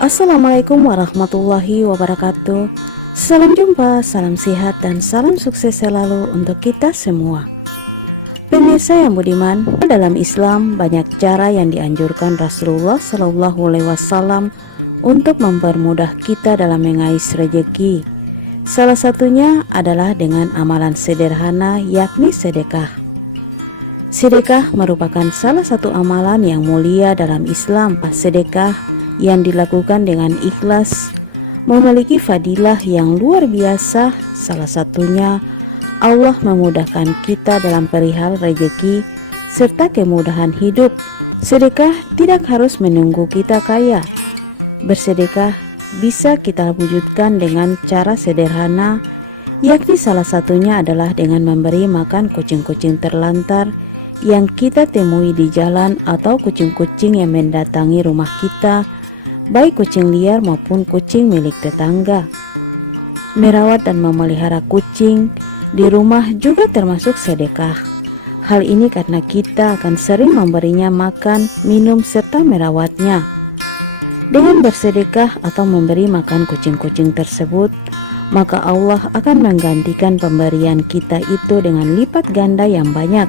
Assalamualaikum warahmatullahi wabarakatuh Salam jumpa, salam sehat dan salam sukses selalu untuk kita semua Pemirsa yang budiman, dalam Islam banyak cara yang dianjurkan Rasulullah Shallallahu Alaihi Wasallam untuk mempermudah kita dalam mengais rejeki. Salah satunya adalah dengan amalan sederhana yakni sedekah. Sedekah merupakan salah satu amalan yang mulia dalam Islam. Sedekah yang dilakukan dengan ikhlas memiliki fadilah yang luar biasa. Salah satunya Allah memudahkan kita dalam perihal rejeki serta kemudahan hidup. Sedekah tidak harus menunggu kita kaya. Bersedekah bisa kita wujudkan dengan cara sederhana yakni salah satunya adalah dengan memberi makan kucing-kucing terlantar yang kita temui di jalan atau kucing-kucing yang mendatangi rumah kita baik kucing liar maupun kucing milik tetangga. Merawat dan memelihara kucing di rumah juga termasuk sedekah. Hal ini karena kita akan sering memberinya makan, minum, serta merawatnya. Dengan bersedekah atau memberi makan kucing-kucing tersebut, maka Allah akan menggantikan pemberian kita itu dengan lipat ganda yang banyak.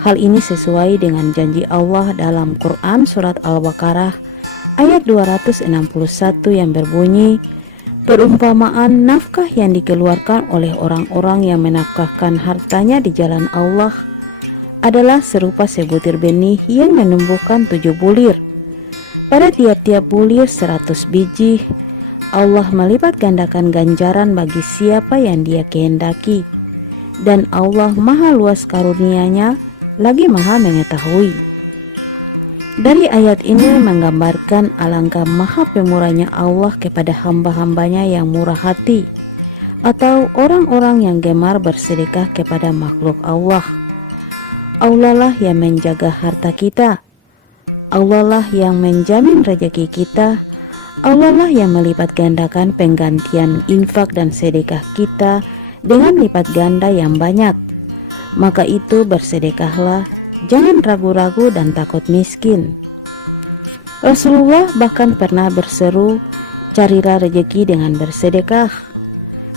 Hal ini sesuai dengan janji Allah dalam Quran Surat Al-Baqarah ayat 261 yang berbunyi Perumpamaan nafkah yang dikeluarkan oleh orang-orang yang menafkahkan hartanya di jalan Allah adalah serupa sebutir benih yang menumbuhkan tujuh bulir. Pada tiap-tiap bulir seratus biji, Allah melipat gandakan ganjaran bagi siapa yang dia kehendaki. Dan Allah maha luas karunianya, lagi maha mengetahui. Dari ayat ini menggambarkan alangkah maha pemurahnya Allah kepada hamba-hambanya yang murah hati atau orang-orang yang gemar bersedekah kepada makhluk Allah. Allah lah yang menjaga harta kita. Allah lah yang menjamin rezeki kita. Allah lah yang melipat gandakan penggantian infak dan sedekah kita dengan lipat ganda yang banyak. Maka itu bersedekahlah Jangan ragu-ragu dan takut miskin. Rasulullah bahkan pernah berseru, "Carilah rejeki dengan bersedekah."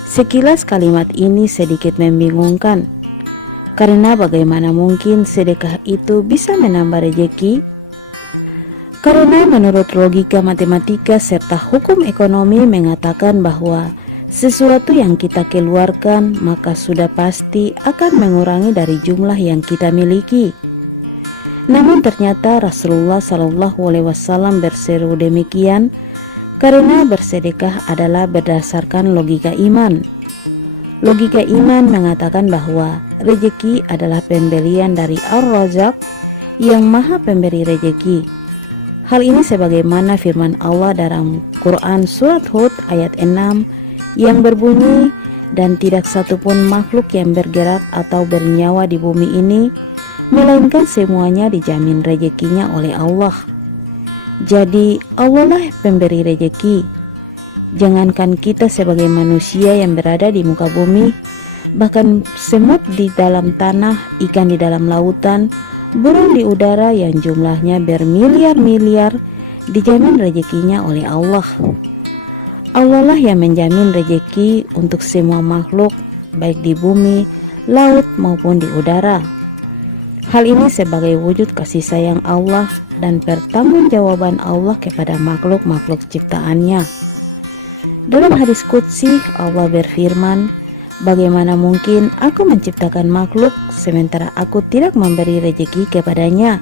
Sekilas kalimat ini sedikit membingungkan, karena bagaimana mungkin sedekah itu bisa menambah rejeki? Karena menurut logika matematika serta hukum ekonomi mengatakan bahwa sesuatu yang kita keluarkan maka sudah pasti akan mengurangi dari jumlah yang kita miliki. Namun ternyata Rasulullah Shallallahu Alaihi Wasallam berseru demikian karena bersedekah adalah berdasarkan logika iman. Logika iman mengatakan bahwa rejeki adalah pemberian dari Ar-Razak yang maha pemberi rejeki. Hal ini sebagaimana firman Allah dalam Quran Surat Hud ayat 6 yang berbunyi dan tidak satupun makhluk yang bergerak atau bernyawa di bumi ini melainkan semuanya dijamin rezekinya oleh Allah. Jadi Allah lah pemberi rejeki. Jangankan kita sebagai manusia yang berada di muka bumi, bahkan semut di dalam tanah, ikan di dalam lautan, burung di udara yang jumlahnya bermiliar-miliar dijamin rezekinya oleh Allah. Allah lah yang menjamin rejeki untuk semua makhluk, baik di bumi, laut maupun di udara. Hal ini sebagai wujud kasih sayang Allah dan pertanggungjawaban Allah kepada makhluk-makhluk ciptaannya. Dalam hadis Qudsi, Allah berfirman, Bagaimana mungkin aku menciptakan makhluk sementara aku tidak memberi rejeki kepadanya?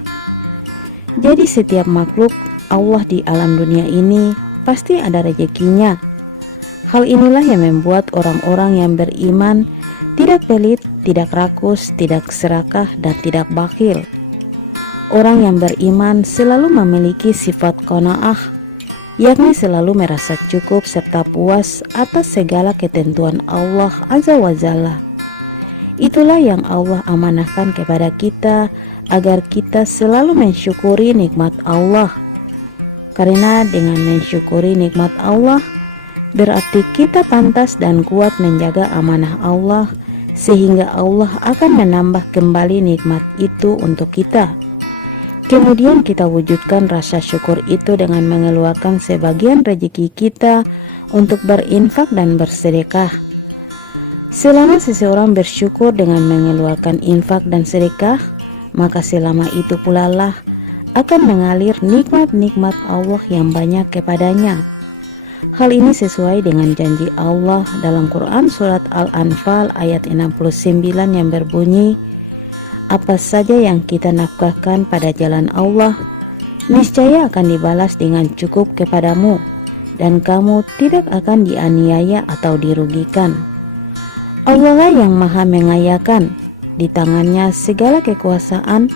Jadi setiap makhluk Allah di alam dunia ini pasti ada rejekinya. Hal inilah yang membuat orang-orang yang beriman tidak pelit, tidak rakus, tidak serakah, dan tidak bakhil. Orang yang beriman selalu memiliki sifat kona'ah, yakni selalu merasa cukup serta puas atas segala ketentuan Allah Azza wa Jalla. Itulah yang Allah amanahkan kepada kita agar kita selalu mensyukuri nikmat Allah. Karena dengan mensyukuri nikmat Allah, berarti kita pantas dan kuat menjaga amanah Allah sehingga Allah akan menambah kembali nikmat itu untuk kita. Kemudian kita wujudkan rasa syukur itu dengan mengeluarkan sebagian rezeki kita untuk berinfak dan bersedekah. Selama seseorang bersyukur dengan mengeluarkan infak dan sedekah, maka selama itu pula lah akan mengalir nikmat-nikmat Allah yang banyak kepadanya. Hal ini sesuai dengan janji Allah dalam Quran Surat Al-Anfal ayat 69 yang berbunyi, Apa saja yang kita nafkahkan pada jalan Allah, niscaya akan dibalas dengan cukup kepadamu, dan kamu tidak akan dianiaya atau dirugikan. Allah lah yang maha mengayakan, di tangannya segala kekuasaan,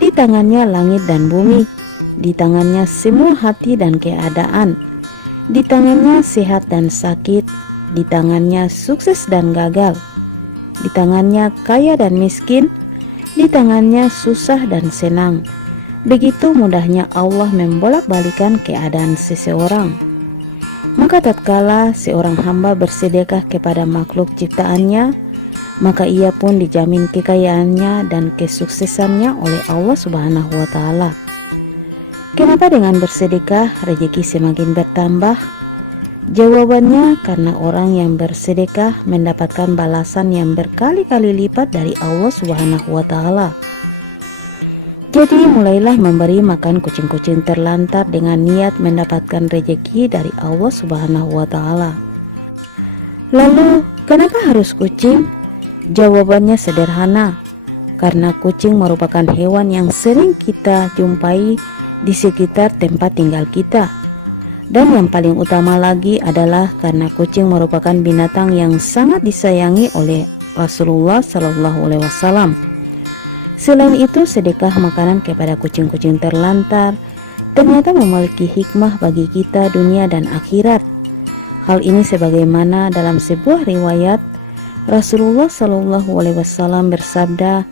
di tangannya langit dan bumi, di tangannya semua hati dan keadaan, di tangannya sehat dan sakit, di tangannya sukses dan gagal, di tangannya kaya dan miskin, di tangannya susah dan senang. Begitu mudahnya Allah membolak-balikan keadaan seseorang. Maka tatkala seorang hamba bersedekah kepada makhluk ciptaannya, maka ia pun dijamin kekayaannya dan kesuksesannya oleh Allah Subhanahu wa taala. Kenapa dengan bersedekah rezeki semakin bertambah? Jawabannya karena orang yang bersedekah mendapatkan balasan yang berkali-kali lipat dari Allah Subhanahu wa taala. Jadi mulailah memberi makan kucing-kucing terlantar dengan niat mendapatkan rejeki dari Allah Subhanahu wa taala. Lalu, kenapa harus kucing? Jawabannya sederhana. Karena kucing merupakan hewan yang sering kita jumpai di sekitar tempat tinggal kita. Dan yang paling utama lagi adalah karena kucing merupakan binatang yang sangat disayangi oleh Rasulullah Shallallahu alaihi wasallam. Selain itu, sedekah makanan kepada kucing-kucing terlantar ternyata memiliki hikmah bagi kita dunia dan akhirat. Hal ini sebagaimana dalam sebuah riwayat Rasulullah Shallallahu Alaihi Wasallam bersabda,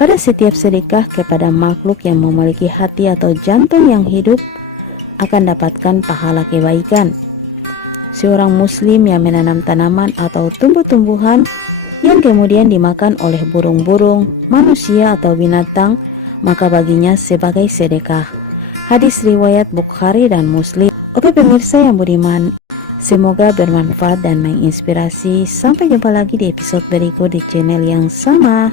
pada setiap sedekah kepada makhluk yang memiliki hati atau jantung yang hidup akan dapatkan pahala kebaikan. Seorang muslim yang menanam tanaman atau tumbuh-tumbuhan yang kemudian dimakan oleh burung-burung, manusia atau binatang, maka baginya sebagai sedekah. Hadis riwayat Bukhari dan Muslim. Oke pemirsa yang budiman, semoga bermanfaat dan menginspirasi. Sampai jumpa lagi di episode berikut di channel yang sama.